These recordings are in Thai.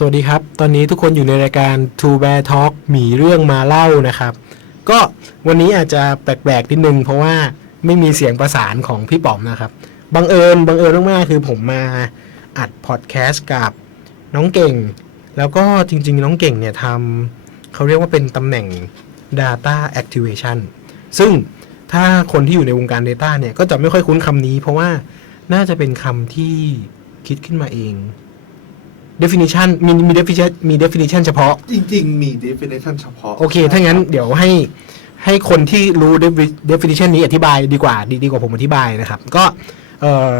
สวัสดีครับ ตอนนี้ทุกคนอยู่ในรายการ Two Bear Talk หมีเรื่องมาเล่านะครับ ก็วันนี้อาจจะแปลกๆนิดนึง เพราะว่าไม่มีเสียงประสานของพี่ป๋อมนะครับ บังเอิญบังเอิญมากๆคือผมมาอัดพอดแคสต์กับน้องเก่ง แล้วก็จริงๆ น้องเก่งเนี่ยทำเขาเรียกว่าเป็นตำแหน่ง Data Activation ซึ่งถ้าคนที่อยู่ในวงการ Data เนี่ยก็จะไม่ค่อยคุ้นคำนี้ เพราะว่าน่าจะเป็นคำที่คิดขึ้นมาเอง definition มีมี definition มี definition เฉพาะ จริง ๆ มี definition เฉพาะโอเค ถ้างั้นเดี๋ยวให้ให้คนที่รู้ defi- definition นี้อธิบายดีกว่าดีดีกว่าผมอธิบายนะครับ ก็เอ่อ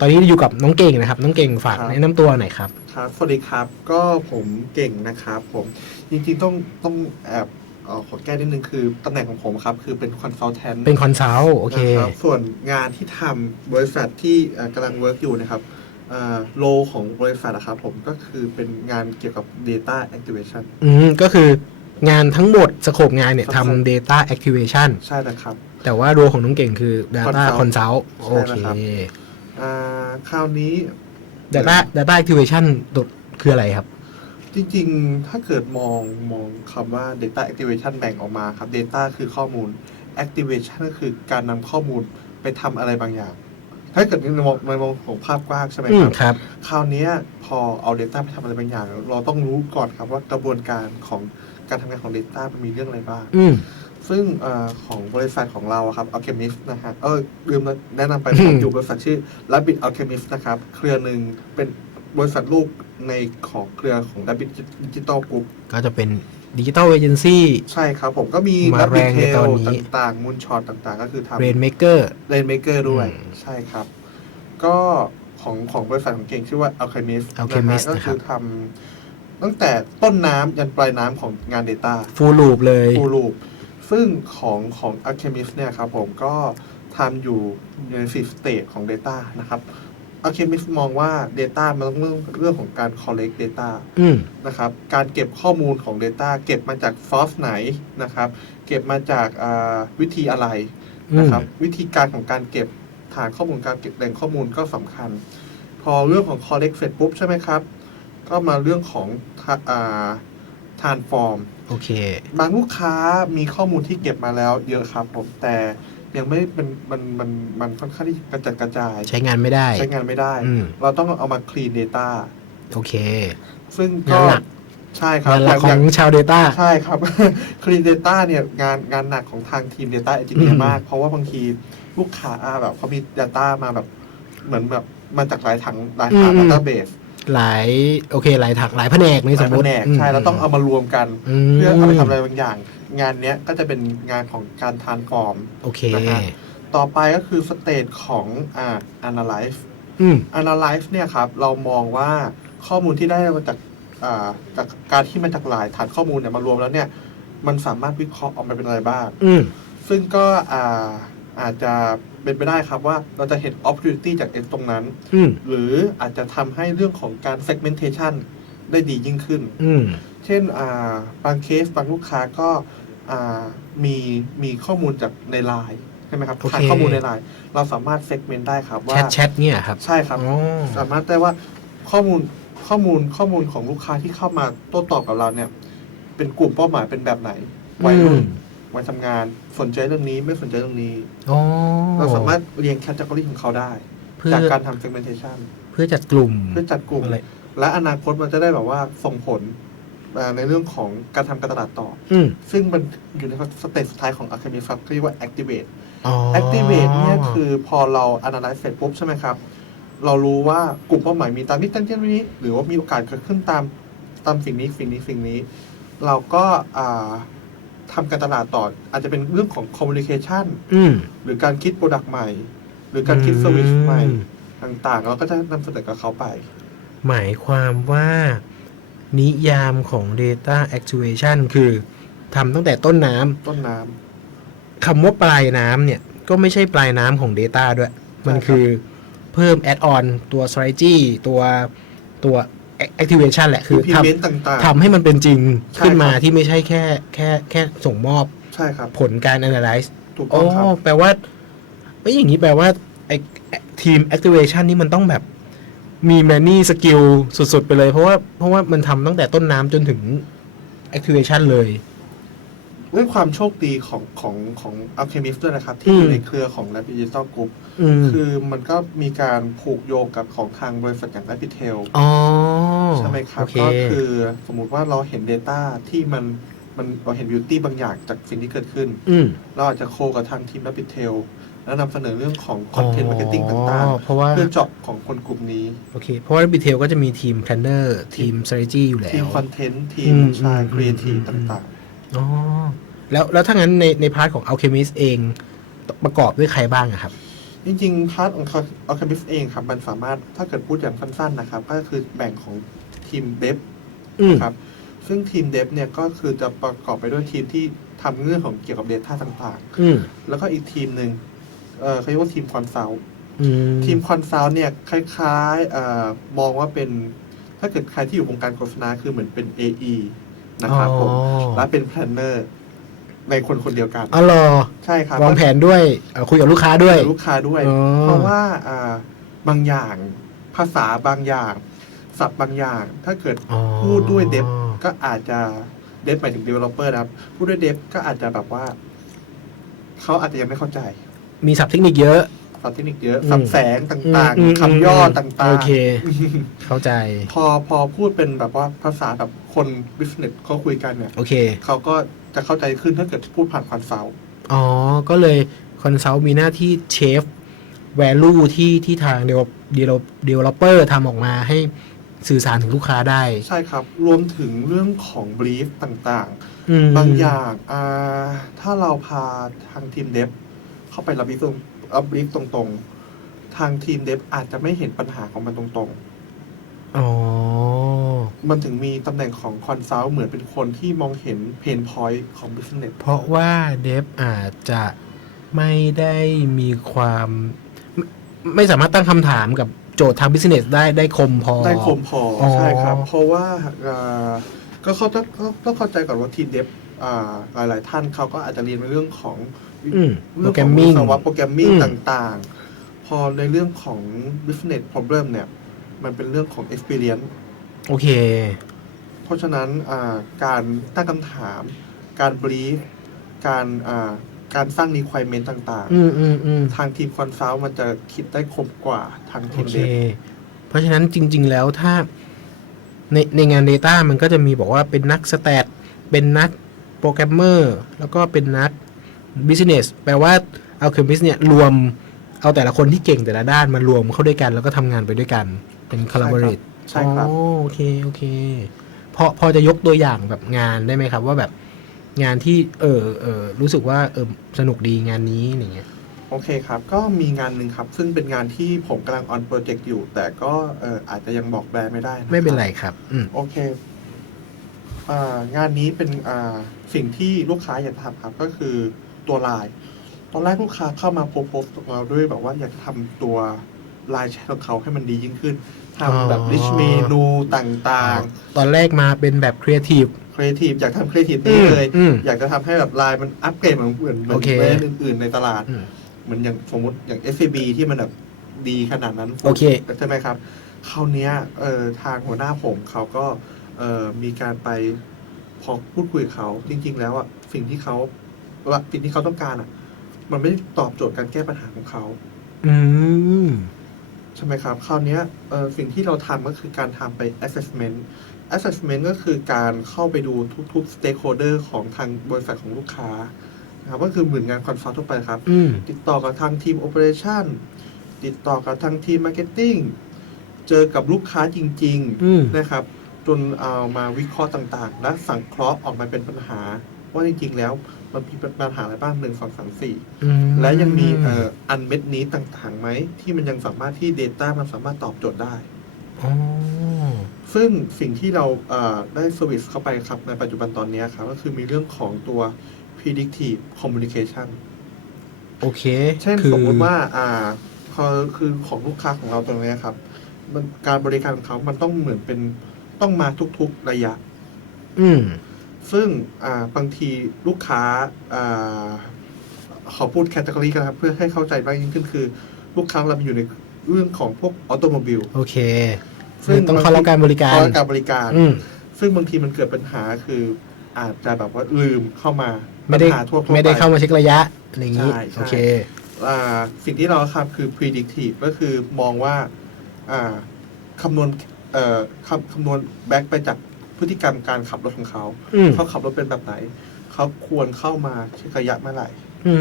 ตอนนี้อยู่กับน้องเก่งนะครับ น้องเก่งฝากแนะนำตัวหน่อยครับ ครับสวัสดีครับ ก็ผมเก่งนะครับผม จริง ๆ ต้องต้องแอบเอ่อขอแก้นิดนึงคือตำแหน่งของผมครับ คือเป็น consultant เป็นคอนซัลท์โอเค นะครับส่วนงานที่ทำบริษัทที่เอ่อกำลังเวิร์กอยู่นะครับ โลของบริษัทนะครับผมก็คือเป็นงานเกี่ยวกับ data activation อืมก็คืองานทั้งหมดสโคปงานเนี่ยครับทำ data activation ใช่นะครับ แต่ว่ารัวของน้องเก่งคือ data Consult consult โอใช่เคนะครับอ่าคราวนี้ data data activation ตัวคืออะไรครับ จริงๆ ถ้าเกิดมองมองคำว่า data activation แบ่งออกมาครับ data คือข้อมูล activation ก็คือการนำข้อมูลไปทำอะไรบางอย่าง ถ้าเกิดในมองในมองของภาพกว้างใช่ไหมอืคมรับ ครับ คราวเนี้ยพอเอา Data ไปทำอะไรบางอย่าง เราต้องรู้ก่อนครับว่ากระบวนการของการทำงานของ Data มันมีเรื่องอะไรบ้าง อืม ซึ่งเออของบริษัทของเราอะครับ Alchemist นะฮะเออลืมแนะนำไปนะครับอืมอยู่บริษัทชื่อ Rabbit Alchemist นะครับ เครือหนึ่งเป็นบริษัทลูกในของเครือของ Rabbit Digital Group ก็จะเป็น ดิจิ t a ลเอเจนซี่ ใช่ครับผมก็มีมาแรงในตอนนี้ ต่างๆมูลช็อตต่างๆ ก็คือทำเรนเมเกอร์ เลนเมเกอร์ด้วย อืมใช่ครับ ก็ของของบริษัทของเก่งชื่อว่า Alchemist นะ Alchemist ฮะก็นะครัคืบอทำตั้งแต่ต้นน้ำยันปลายน้ำของงาน Data ฟูลลูปเลย ฟูลูปซึ่งของของ Alchemist เนี่ยครับผมก็ทำอยู่ใน4 state ของ Data นะครับ Alchemist มองว่า Data มันต้องเรื่องเรื่องของการ collect data อืม นะครับ การเก็บข้อมูลของ Data เก็บมาจาก source ไหนนะครับ เก็บมาจากอ่าวิธีอะไรนะครับ วิธีการของการเก็บฐานข้อมูลการเก็บแหล่งข้อมูลก็สำคัญ พอเรื่องของ collect เสร็จปุ๊บใช่ไหมครับ ก็มาเรื่องของทานฟอร์มโอเค บางลูกค้ามีข้อมูลที่เก็บมาแล้วเยอะครับผมแต่ ยังไม่เป็นมันมันมันค่อนข้างที่กระจัดกระจาย ใช้งานไม่ได้ ใช้งานไม่ได้ อืม เราต้องเอามา clean data โอเค ซึ่งก็งานหลัก ใช่ครับงานหลักอขอย่างงชาว Data ใช่ครับ Clean Data เนี่ยงานงานหนักของทางทีม Data Engineer อืม มาก เพราะว่าบางทีลูกค้าแบบเขามี Data มาแบบเหมือนแบบมาจากหลายถังหลายฐาน Database หลายโอเคหลายถักหลายแผนกในหสลามยมแผมตินกใช่แล้วต้องเอามารวมกันมเพื่อเอาไปทำอะไรบางอย่าง งานเนี้ยก็จะเป็นงานของการทานฟอร์มโอเคนะฮะต่อไปก็คือสเตจของอ่า analyze อืม analyze เนี่ยครับเรามองว่าข้อมูลที่ได้มาจากอ่าจากการที่มาจากหลายฐานข้อมูลเนี่ยมารวมแล้วเนี่ยมันสามารถวิเคราะห์ออกมาเป็นอะไรบ้างอืมซึ่งก็อ่าอาจจะ เป็นไปได้ครับว่าเราจะเห็น opportunity จากตรงนั้น อืมหรืออาจจะทำให้เรื่องของการ segmentation ได้ดียิ่งขึ้น อืม เช่นอ่าบางเคสบางลูกค้าก็อ่ามีมีข้อมูลจากในไลน์ใช่ไหมครับโอเคฐานข้อมูลในไลน์เราสามารถ segment ได้ครับแชว่า ทแชทเนี่ยครับใช่ครับ อ๋อสามารถได้ว่าข้อมูลข้อมูลข้อมูลของลูกค้าที่เข้ามาโต้ตอบกับเราเนี่ย เป็นกลุ่มเป้าหมายเป็นแบบไหนวัยรุ่น วัยทำงาน สนใจเรื่องนี้ไม่สนใจเรื่องนี้อ๋อเราสามารถเรียงแคตตา o r y ของเขาได้เพื่อจากการทำ segmentation เพื่อจัดกลุ่มเพื่อจัดกลุ่มอะไรและอนาคตมันจะได้แบบว่าส่งผลอ่าในเรื่องของการทำการตลาดต่ออืมซึ่งมันอยู่ในสเตจสุดท้ายของ Alchemy Fab ที่เรียกว่า activate อ๋อ activate เนี่ยคือพอเรา analyze เสร็จปุ๊บใช่ไหมครับ เรารู้ว่ากลุ่มเป้าหมายมีตามนี้ตามที่นี้ หรือว่ามีโอกาสเกิดขึ้นตามตามสิ่งนี้สิ่งนี้สิ่งนี้ เราก็ อ่าทำการตลาดต่อ อาจจะเป็นเรื่องของ communication อืมหรือการคิด product ใหม่ หรือการคิดอืม service ใหม่ต่างๆ เราก็จะนำเสนอกับเขาไป หมายความว่านิยามของ Data Activation คือทำตั้งแต่ต้นน้ำต้นน้คำว่าปลายน้ำเนี่ย ก็ไม่ใช่ปลายน้ำของ Data ด้วย มันใช่ครับคือเพิ่ม add on ตัว strategy ตัวตัว activation แหละำคือ implement ทำต่างทำให้มันเป็นจริงใช่ขึ้นมาครับ ที่ไม่ใช่แค่แค่แค่ส่งมอบๆ ใช่ครับ ผลการ analyze ถูกต้โอ้องครับ แปลว่าเอ้ยอย่างนี้แปลว่าไอทีม activation นี่มันต้องแบบมีแมนนี่สกิลสุด ๆ ไปเลย เพราะว่าเพราะว่ามันทำตั้งแต่ต้นน้ำจนถึง activation เลย ด้วยความโชคดีของของของ Alchemist ด้วยนะครับ ที่อืมอยู่ในเครือของ Lab Digital Group อืมคือมันก็มีการผูกโยงกับของทางบริษัทอย่าง Rapitel อ๋อใช่ไหมครับโอเคก็คือสมมุติว่าเราเห็น Data ที่มันมันเราเห็น Beauty บางอย่างจากสิ่งที่เกิดขึ้นอืมเราอาจจะโคกับทางทีม Rapitel แล้วนำเสนอเรื่องของ Content Marketing ต่างอ๋อเพราะว่าๆเพื่อเจาะของคนกลุ่มนี้ โอเค เพราะว่า b ิเทลก็จะมีทีม planner ทีม strategy อยู่แล้ทีมวคอนเทนต์ ทีอืมมชายอืมครีเอทีฟอืมต่าง อ๋อแล้วแล้วถ้างั้นในในพาร์ทของ alchemist เองประกอบด้วยใครบ้างอะครับๆจริงๆพาร์ทของ Alchemist เองครับ มันสามารถถ้าเกิดพูดอย่างสั้นๆนะครับ ก็คือแบ่งของทีมเดฟอืมนะครับ ซึ่งทีมเดฟเนี่ยก็คือจะประกอบไปด้วยทีมที่ทำเรื่องของเกี่ยวกับ Data ต่างอืมๆ แล้วก็อีกทีมหนึ่งเอ่อเขาเรียกว่าทีมคอนซัลท์อืมทีมคอนซัลท์เนี่ยคล้ายๆเอ่อมองว่าเป็นถ้าเกิดใครที่อยู่วงการโฆษณาคือเหมือนเป็น AE นะครับผม อ๋อ และเป็นแพลนเนอร์ในคนคนเดียวกัน อ๋อเหรอใช่ครับวางแผนด้วยเอ่อคุยกับลูกค้าด้วย ลูกค้าด้วย อ๋อ เพราะว่าอ่าบางอย่างภาษาบางอย่างศัพท์บางอย่าง ถ้าเกิด อ๋อ พูดด้วยเดฟก็อาจจะเดฟหมายถึง developer นะครับ พูดด้วยเดฟก็อาจจะแบบว่า เขาอาจจะยังไม่เข้าใจ มีศัพท์เทคนิคเยอะ ศัพท์เทคนิคเยอะอืมสับแสงต่างอืมๆคำย่อต่างๆ โอเค เข้าใจ พอพอพูดเป็นแบบว่าภาษาแบบคนบิสเนสเขาคุยกันเนี่ยโอเค เขาก็จะเข้าใจขึ้นถ้าเกิดพูดผ่านคอนซัลท์อ๋อ ก็เลยคอนซัลท์มีหน้าที่เชฟ value ที่ที่ทาง developer ทำออกมาให้สื่อสารถึงลูกค้าได้ใช่ครับ รวมถึงเรื่องของบรีฟต่างอืมๆ บางอย่างอ่าถ้าเราพาทางทีมเดฟเข้าไปรับบรีฟ ตรงรับบรีฟตรงๆ ทางทีมเดฟอาจจะไม่เห็นปัญหาของมันตรงอ๋อๆมันถึงมีตำแหน่งของคอนซัลท์เหมือนเป็นคนที่มองเห็นเพนพอยต์ของบิสเนสเพราะว่าเดฟอาจจะไม่ได้มีความไม่ไม่สามารถตั้งคำถามกับโจทย์ทางบิสเนสได้ได้คมพอ ได้คมพอออ ใช่ครับ เพราะว่าอ่าก็เขาต้องต้องเข้าใจก่อนว่าทีมเดฟอ่าหลาย ๆ ท่านเขาก็อาจจะเรียนในเรื่องของ อืมเรื่องโปรแกขรองมวิมิ่งศวะโปรแกรมมิ่งอืมต่างๆ พอในเรื่องของ business problem เนี่ย มันเป็นเรื่องของ experience โอเค เพราะฉะนั้นอ่าการตั้งคำถาม การ brief การอ่าการสร้าง requirement ต่างอืมอืมอืมๆทางทีมคอนซัลท์มันจะคิดได้คมกว่าทางทีโอมเคเดฟเพราะฉะนั้นจริง ๆ แล้วถ้าในในงาน Data มันก็จะมีบอกว่าเป็นนักสแตทเป็นนักโปรแกรมเมอร์แล้วก็เป็นนัก Business แปลว่าเอาคือ Business เนี่ยรวมเอาแต่ละคนที่เก่งแต่ละด้านมารวมเข้าด้วยกัน แล้วก็ทำงานไปด้วยกันเป็น collaborate ใช่ครับ อ๋อโอเคโอเคพอพอจะยกตัวอย่างแบบงานได้ไหมครับ ว่าแบบงานที่เออเออรู้สึกว่าเออสนุกดีงานนี้อย่างเงี้ย โอเคครับ ก็มีงานหนึ่งครับ ซึ่งเป็นงานที่ผมกำลัง on project อยู่ แต่ก็เอ่ออาจจะยังบอกแบรนด์ไม่ได้ะคบไม่เป็นไรครับ อืมโอเคอ่างานนี้เป็นอ่าสิ่งที่ลูกค้าอยากทำครับ ก็คือ ตัวไลน์ตอนแรกลูกค้าเข้ามาโพสต์กับเราด้วยแบบว่าอยากจะทำตัวไลน์แชทของเขาให้มันดียิ่งขึ้นทำแบบอ๋อริชเมนูต่างตอนแรกมาเป็นแบบครีเอทีฟๆครีเอทีฟอยากทำครีเอทีฟนี้เลยอืมอยากจะทำให้แบบไลน์มันอัปเกรดเหมือนเหมือนเหมือนโอเคแบรนด์อื่นๆในตลาดอืมเหมือนอย่างสมมติอย่าง SCB ที่มันแบบดีขนาดนั้นโอเคใช่ไหมครับคราวเนี้ยเอ่อทางหัวหน้าผมเขาก็เอ่อมีการไปพอพูดคุยกับเขาจริง ๆ แล้วอะสิ่งที่เขา ว่าสิ่งที่เขาต้องการอะ มันไม่ได้ตอบโจทย์การแก้ปัญหาของเขาอืมใช่ไหมครับ คราวเนี้ยเอ่อสิ่งที่เราทำก็คือการทำไป assessment assessment ก็คือการเข้าไปดูทุกๆ stakeholder ของทางบริษัทของลูกค้านะครับก็คือเหมือนงานคอนซัลท์ทั่วไปครับอืมติดต่อกับทางทีม Operation ติดต่อกับทางทีม Marketing เจอกับลูกค้าจริงอืมๆนะครับ จนเอามาวิเคราะห์ต่างๆ และสังเคราะห์ออกมาเป็นปัญหา ว่าจริงๆแล้วมันมีปัญหาอะไรบ้างหนึ่งสองสามสี่อืมและยังมีเอ่ออันเม็ดนี้ต่างๆไหม ที่มันยังสามารถที่ Data มันสามารถตอบโจทย์ได้อ๋อซึ่งสิ่งที่เราเอ่อได้สวิตเข้าไปครับในปัจจุบันตอนนี้ครับ ก็คือมีเรื่องของตัว predictive communication โอเค เช่นคือสมมติว่าอ่าพอคือของลูกค้าของเราตรงนี้ครับ มันการบริการของเขามันต้องเหมือนเป็นต้องมาทุกๆระยะ อืม ซึ่งอ่าบางทีลูกค้าอ่าขอพูดแคตตาล็อกันนะครับเพื่อให้เข้าใจมากยิ่งขึ้นคือ ลูกค้าเราอยู่ในเรื่องของพวกออโตโมบิลโอเคต้องเข้ารับการบริการเข้ารับการบริการอืมซึ่งบางทีมันเกิดปัญหาคืออาจจะแบบว่าลืมเข้ามาไม่ได้ปัญหาทั่วๆไม่ได้ปเข้ามาเช็คระยะอะไรอย่างนี้ใช่ใช่โอเคอ่าสิ่งที่เราทำคือ predictive ก็คือมองว่าอ่าคำนวณเอ่อคำคำนวณแบ็กไปจาก พฤติกรรมการขับรถของเขา อืมเขาขับรถเป็นแบบไหน เขาควรเข้ามาเช็คระยะเมื่อไหร่ อื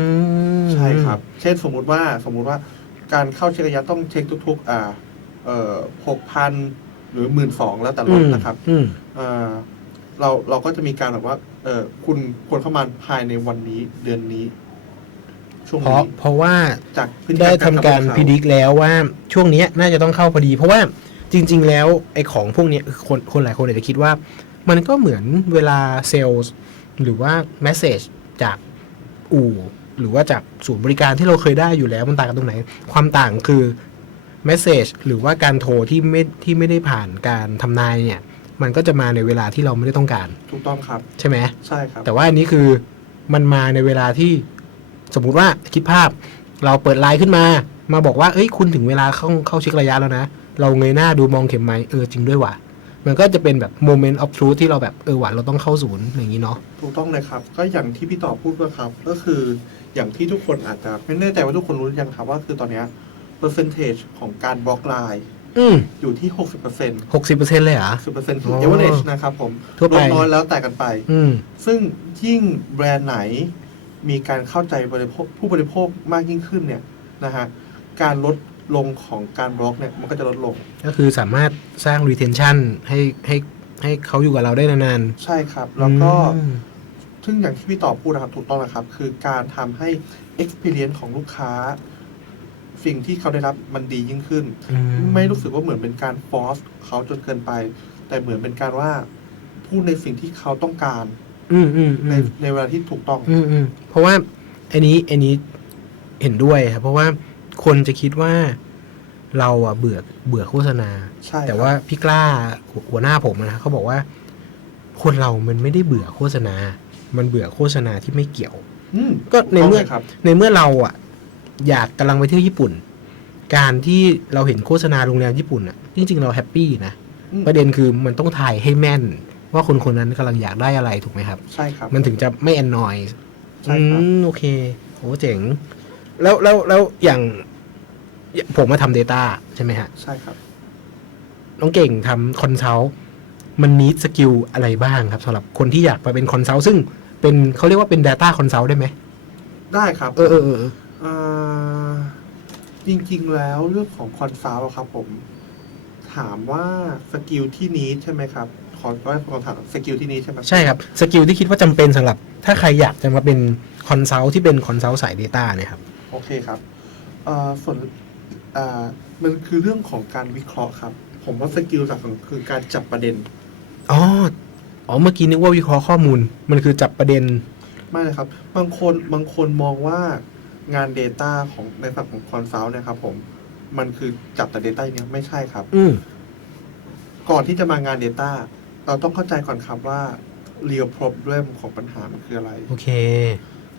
มใช่ครับ เช่นสมมุติว่าสมมุติว่าการเข้าเช็คระยะต้องเช็คทุกๆอ่าเอ่อหกพันหรือหมื่นสองแล้วแต่รถนะครับอืมอ่าเราเราก็จะมีการแบบว่าเออคุณควรเข้ามาภายในวันนี้เดือนนี้ ช่วงเพราะนี้เพราะว่าจากพฤติได้มทำการขับถพิจิกแล้วว่าช่วงเนี้ยน่าจะต้องเข้าพอดี เพราะว่า จริง ๆ แล้วไอ้ของพวกเนี้ยคนคนหลายคนอาจจะคิดว่า มันก็เหมือนเวลาเซลล์หรือว่าแมสเซจจากอู่หรือว่าจากศูนย์บริการที่เราเคยได้อยู่แล้วมันต่างกันตรงไหน ความต่างคือแมสเซจหรือว่าการโทรที่ไม่ที่ไม่ได้ผ่านการทำนายเนี่ย มันก็จะมาในเวลาที่เราไม่ได้ต้องการ ถูกต้องครับ ใช่ไหมใช่ครับ แต่ว่าอันนี้คือมันมาในเวลาที่สมมุติว่าคิดภาพ เราเปิดไลน์ขึ้นมา มาบอกว่าเอ้ยคุณถึงเวลาเข้าเข้าเช็คระยะแล้วนะ เราเงยหน้าดูมองเข็มไหมเออจริงด้วยว่ะมันก็จะเป็นแบบโมเมนต์ออฟทรูที่เราแบบเออว่ะเราต้องเข้าศูนย์อย่างนี้เนาะถูกต้องเลยครับ ก็อย่างที่พี่ต่อพูดก็ครับ ก็คืออย่างที่ทุกคนอาจจะไม่แน่ใจว่าทุกคนรู้หรือยังครับว่าคือตอนเนี้ย percentage ของการบล็อกไลน์อืมอยู่ที่60%หกสิบเปอร์เซ็นต์เลยเหรอ10%คืออ๋อ average นะครับผมทั่วลไปดน้อยแล้วแต่กันไปอืมซึ่งยิ่งแบรนด์ไหนมีการเข้าใจบริโภคผู้บริโภคมากยิ่งขึ้นเนี่ยนะฮะการลด ลงของการบล็อกเนี่ยมันก็จะลดลง ก็คือสามารถสร้าง retention ให้ให้ให้เขาอยู่กับเราได้นานใช่ครับ ๆแล้วก็ อืมซึ่งอย่างที่พี่ต่อพูดนะครับถูกต้องนะครับ คือการทำให้ experience ของลูกค้า สิ่งที่เขาได้รับมันดียิ่งขึ้น อืไม่รู้สึกว่าเหมือนเป็นการ force เขาจนเกินไป แต่เหมือนเป็นการว่า พูดในสิ่งที่เขาต้องการ อืมอืมอืในม ในเวลาที่ถูกต้อง อืมอืมเพราะว่าอันนี้อันนี้เห็นด้วยครับเพราะว่า คนจะคิดว่าเราอะเบื่อเบื่อโฆษณา ใช่ครับแต่ว่าพี่กล้าหัวหัวหน้าผมนะเขาบอกว่า คนเรามันไม่ได้เบื่อโฆษณา มันเบื่อโฆษณาที่ไม่เกี่ยว อืมก็ในเมื่อถูกต้งลยครับ ในเมื่อเราอะ อยากกำลังไปเที่ยวญี่ปุ่น การที่เราเห็นโฆษณาโรงแรมญี่ปุ่นอะจริงๆเราแฮปปี้นะอืม ประเด็นคือมันต้องถ่ายให้แม่น ว่าคนคนนั้นกำลังอยากได้อะไรถูกไหมครับ ใช่ครับ มันถึงจะไม่แอนนอยใช่ครับ โอเคโอ้เจ๋ง แล้วแล้วแล้วอย่าง ผมมาทำ Data ใช่ไหมฮะ ใช่ครับ น้องเก่งทำคอนซัลท์มันนิดสกิลอะไรบ้างครับสำหรับคนที่อยากมาเป็นคอนซัลท์ซึ่งเป็นเขาเรียกว่าเป็น Data Consult ได้ไหม ได้ครับเออเออเออเอ่อจริงๆแล้วเรื่องของคอนซัลท์ครับผม ถามว่าสกิลที่นี้ใช่ไหมครับ ขอขอถามสกิลที่นี้ใช่ไหมใช่ครับ สกิลที่คิดว่าจำเป็นสำหรับ ถ้าใครอยากจะมาเป็นคอนซัลท์ที่เป็นคอนซัลท์สาย Data เนี่ยครับ โอเคครับเอ่อส่วนเอ่อมันคือเรื่องของการวิเคราะห์ครับ ผมว่าสกิลหลักของคือการจับประเด็นอ๋ออ๋อเมื่อกี้นึกว่าวิเคราะห์ข้อมูล มันคือจับประเด็นไม่เลยครับ บางคนบางคนมองว่างาน Data ของในฝั่งของคอนซัลท์เนี่ยครับผมมันคือจับแต่ Data อย่างเนี้ยไม่ใช่ครับ อืมก่อนที่จะมางาน Data เราต้องเข้าใจก่อนครับว่า real problem ของปัญหามันคืออะไร โอเค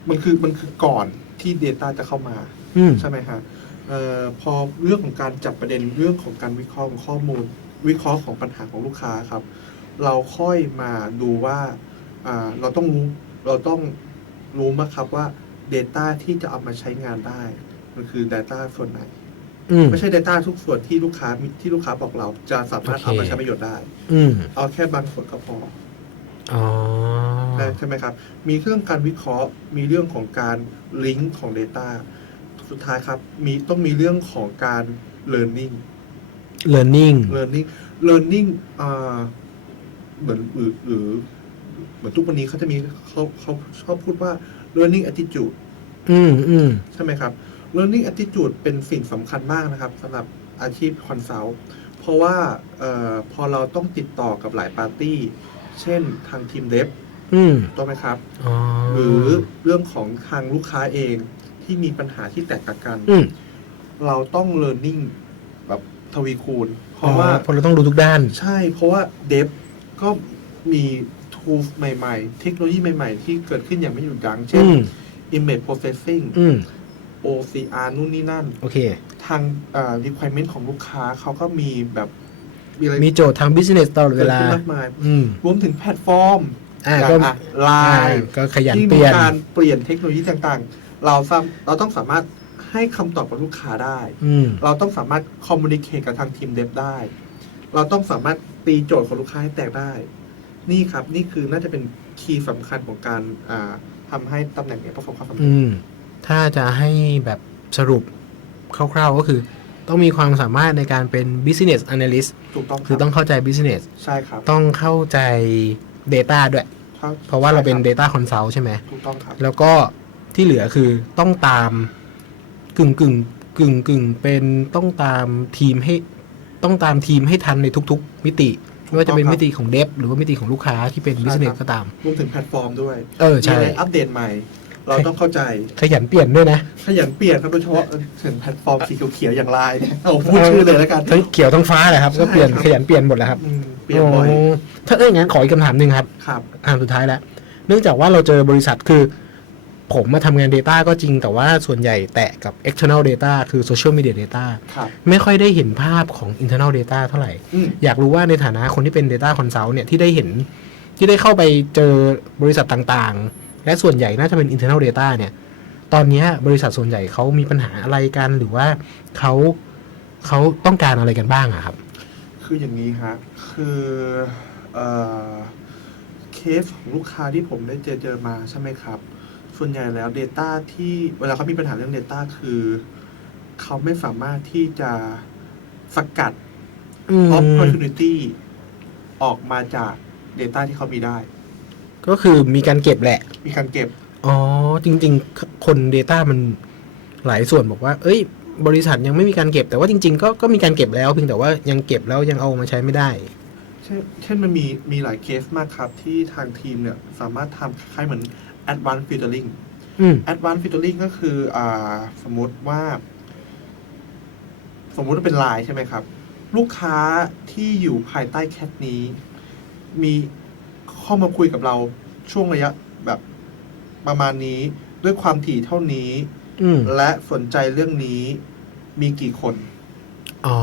มันคือมันคือก่อน ที่ Data จะเข้ามาอืม ใช่ไหมฮะเอ่อพอเรื่องของการจับประเด็นเรื่องของการวิเคราะห์ของข้อมูล วิเคราะห์ของปัญหาของลูกค้าครับ เราค่อยมาดูว่าอ่าเราต้องรู้เราต้องรู้มาครับว่า Data ที่จะเอามาใช้งานได้มันคือ Data ส่วนไหน อืม ไม่ใช่ Data ทุกส่วนที่ลูกค้ามีที่ลูกค้าบอกเราจะสามารถโอเค เอามาใช้ประโยชน์ได้ อืมเอาแค่บางส่วนก็พอ อ๋อ ได้ใช่ไหมครับ มีเรื่องการวิเคราะห์ มีเรื่องของการลิงก์ของ Data สุดท้ายครับ มีต้องมีเรื่องของการ learning learning learning learning อ่าเหมือนหรือหรือเหมือนทุกวันนี้เขาจะมีเขาเขาชอบพูดว่า learning attitude อืมอืมใช่ไหมครับ learning attitude เป็นสิ่งสำคัญมากนะครับสำหรับอาชีพคอนซัลท์เพราะว่าเออพอเราต้องติดต่อกับหลายปาร์ตี้ เช่นทางทีมเดฟ อืมถูกไหมครับ อ๋อหรือเรื่องของทางลูกค้าเองที่มีปัญหาที่แตกต่างกัน อืมเราต้อง learning แบบทวีคูณ เพราะว่า เพราะเราต้องดูทุกด้าน ใช่เพราะว่าเดฟก็มี tools ใหม่ๆ เทคโนโลยีใหม่ๆ ที่เกิดขึ้นอย่างไม่หยุดยั้งเช่น อืม image processing อืม OCR นู่นนี่นั่น โอเค ทางอ่า requirement ของลูกค้าเขาก็มีแบบมีอะไรมีโจทย์ทาง business ตลอดเวลา กิดขึ้นมากมาย อืม รวมถึงแพลตฟอร์ม อ่าอย่างก็ไลอ่าน์ก็ขยันที่เปมีลี่ยน การเปลี่ยนเทคโนโลยีต่างๆ เราสามเราต้องสามารถให้คำตอบกับลูกค้าได้ อืม เราต้องสามารถคอมมูนิเคชกับทางทีมเดฟได้ เราต้องสามารถตีโจทย์ของลูกค้าให้แตกได้ นี่ครับ นี่คือน่าจะเป็นคีย์สำคัญของการอ่าทำให้ตำแหน่งเนี้ประสบความสำเร็จ อืม ถ้าจะให้แบบสรุปคร่าวๆก็คือ ต้องมีความสามารถในการเป็น business analyst ถูกต้องคือต้องเข้าใจ business ใช่ครับ ต้องเข้าใจ data ด้วย ครับเพราะว่าเราเป็นใช่คบ data consult ใช่ไหม ถูกต้องครับ แล้วก็ที่เหลือคือต้องตามกึ่งกึ่งกึ่งกึ่งเป็นต้องตามทีมให้ต้องตามทีมให้ทันในทุก ๆ มิติ ไม่ว่าจะเป็นมิติของเดฟหรือว่ามิติของลูกค้าที่เป็น business ก็ตามรวมถึงแพลตฟอร์มด้วยเออมีใช่อะไรอัปเดตใหม่ เราต้องเข้าใจขยันเปลี่ยนด้วยนะ ขยันเปลี่ยนครับโดยเฉพาะถึงแพลตฟอร์มสีเขียวๆอย่างไลน์เนี่ยเอาพูดชื่อเลยแล้วกันทั้งเขียวทั้งฟ้าแหละครับใช่ก็เปลี่ยนครับขยันเปลี่ยนหมดแล้วครับอืม เปลี่ยนบ่อยโถ้าเอ้ยงั้นขออีกคำถามหนึ่งครับครับ อ่าสุดท้ายแล้ว เนื่องจากว่าเราเจอบริษัทคือ ผมมาทำงาน Data ก็จริงแต่ว่าส่วนใหญ่แตะกับ external data คือ social media data ครับไม่ค่อยได้เห็นภาพของ internal data เท่าไหร่ อืมอยากรู้ว่าในฐานะคนที่เป็น Data Consult เนี่ยที่ได้เห็นที่ได้เข้าไปเจอบริษัทต่างๆ และส่วนใหญ่น่าจะเป็น internal data เนี่ย ตอนเนี้ยบริษัทส่วนใหญ่เขามีปัญหาอะไรกันหรือว่าเขาเขาต้องการอะไรกันบ้างอะครับ คืออย่างนี้ฮะ คือเอ่อเคสของลูกค้าที่ผมได้เจอเจอมาใช่ไหมครับ ส่วนใหญ่แล้ว Data ที่เวลาเขามีปัญหาเรื่อง Data คือ เขาไม่สามารถที่จะสกัด อืม opportunity ออกมาจาก Data ที่เขามีได้ ก็คือมีการเก็บแหละ มีการเก็บ อ๋อ จริง ๆ คน Data มันหลายส่วนบอกว่า เอ้ย บริษัทยังไม่มีการเก็บ แต่ว่าจริง ๆ ก็ก็มีการเก็บแล้วเพียงแต่ว่ายังเก็บแล้วยังเอามาใช้ไม่ได้ เช่นเช่นมันมีมีหลายเคสมากครับ ที่ทางทีมเนี่ยสามารถทำคล้ายๆเหมือน advanced filtering อืม advanced filtering ก็คืออ่าสมมติว่า สมมุติว่าเป็นไลน์ใช่ไหมครับ ลูกค้าที่อยู่ภายใต้แคทนี้ มีเข้ามาคุยกับเราช่วงระยะแบบประมาณนี้ด้วยความถี่เท่านี้ อืมและสนใจเรื่องนี้มีกี่คน อ๋อ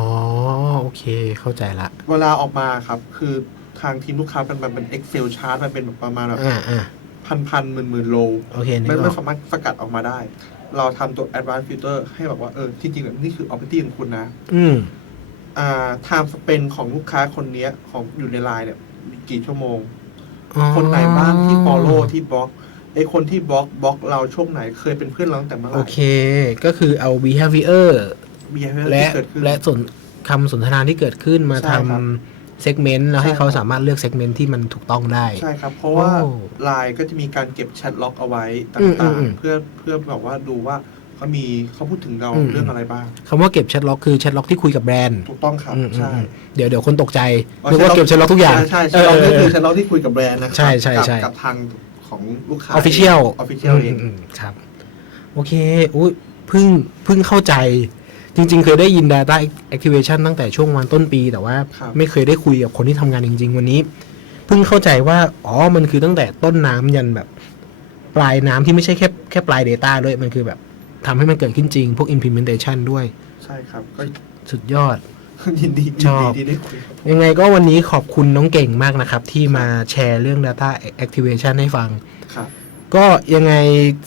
โอเค เข้าใจละ เวลาออกมาครับ คือทางทีมลูกค้ามันมันเป็น Excel chart มันเป็นแบบประมาณแบบอ่าอ่า พันพันหมื่นหมื่นโลโอเคนึไม่กอไม่อกสามารถสกัดออกมาได้ เราทำตัว advanced filter ให้แบบว่า เออ ที่จริงแล้วนี่คือ opportunity ของคุณนะ อืม อ่า time spend ของลูกค้าคนเนี้ย ของอยู่ในไลน์เนี่ยมีกี่ชั่วโมงอ๋อคนไหนบ้างที่ follow ที่บล็อกไอคนที่บล็อกบล็อกเราช่วงไหนเคยเป็นเพื่อนเราตั้งแต่เมื่อไหโอร่ เค ก็คือเอา behavior behavior และที่เกิดขึ้น และสนคำสนทนาที่เกิดขึ้นมาใช่ทครับำเซกเมนต์แล้วให้ใช่เขาครับสามารถเลือกเซกเมนต์ที่มันถูกต้องได้ ใช่ครับ เพราะว่าโอ้ไลน์ก็จะมีการเก็บแชทล็อกเอาไว้ตอืมอื่างมอืมๆ เพื่อเพื่อแบบว่าดูว่าเขามีเขาพูดถึงเราอืม เรื่องอะไรบ้าง คำว่าเก็บแชทล็อกคือแชทล็อกที่คุยกับแบรนด์ถูกต้องครับ อืมอืมใช่อืมเดี๋ยวเดี๋ยวคนตกใจอ๋อนึกว่าเก็บแชทล็อกทุกอย่าง ใช่ใช่แชทล็อกเอนี่อคือเอแชอทล็อกที่คุยกับแบรนด์นะครัใช่ใช่ใช่ กับทางของลูกค้าออฟฟิเชียลออฟฟิเชียลเองครับ โอเค อุ้ยเพิ่งเพิ่งเข้าใจ จริงๆ เคยได้ยิน Data Activation ตั้งแต่ช่วงวันต้นปี แต่ว่าครับ ไม่เคยได้คุยกับคนที่ทำงานจริง ๆ วันนี้ เพิ่งเข้าใจว่า อ๋อ มันคือตั้งแต่ต้นน้ำยันแบบ ปลายน้ำที่ไม่ใช่แค่แค่ปลาย Data ด้วย มันคือแบบทำให้มันเกิดขึ้นจริง พวก implementation ด้วย ใช่ครับ ก็ สุดยอด ยินดีชยิอนบดีที่ได้คุยครับยังไงก็วันนี้ขอบคุณน้องเก่งมากนะครับ ที่มาแชร์เรื่อง Data Activation ให้ฟัง ครับ ก็ยังไง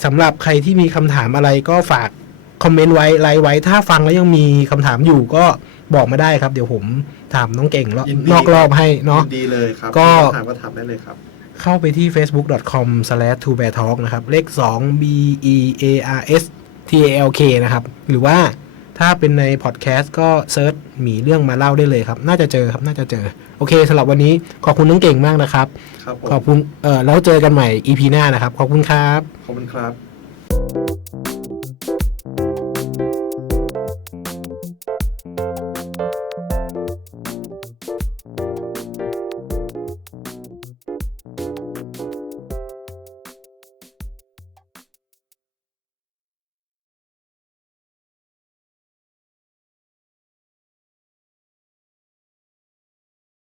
สำหรับใครที่มีคำถามอะไรก็ฝาก คอมเมนต์ไว้ไลน์ไว้ถ้าฟังแล้วยังมีคำถามอยู่ก็บอกมาได้ครับ เดี๋ยวผมถามน้องเก่งรอบยินดี นอกรอบให้เนาะ ยินดีเลยครับก็มีคำถามก็ถามได้เลยครับ เข้าไปที่ facebook.com/2beartalk นะครับ เลข 2 b e a r s t a l k นะครับ หรือว่าถ้าเป็นในพอดแคสต์ก็เซิร์ชหมีเรื่องมาเล่าได้เลยครับ น่าจะเจอครับ น่าจะเจอ โอเคสำหรับวันนี้ขอบคุณน้องเก่งมากนะครับ ครับผมขอบคุณเออแล้วเจอกันใหม่ EP หน้านะครับ ขอบคุณครับ ขอบคุณครับ